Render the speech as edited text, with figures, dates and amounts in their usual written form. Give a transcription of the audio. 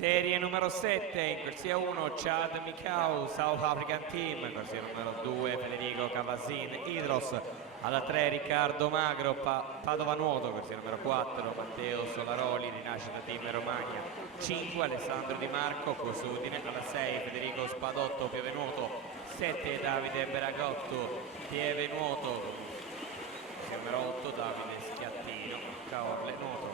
Serie numero 7, in corsia 1 Chad Mikau, South African Team, corsia numero 2 Federico Cavasin, Idros, alla 3 Riccardo Magro, Padova Nuoto, corsia numero 4 Matteo Solaroli, Rinascita Team Romagna, 5 Alessandro Di Marco, Cosudine, alla 6 Federico Spadotto, Pieve Nuoto, 7 Davide Beragotto, Pieve Nuoto, corsia numero 8 Davide Schiattino, Caorle Nuoto.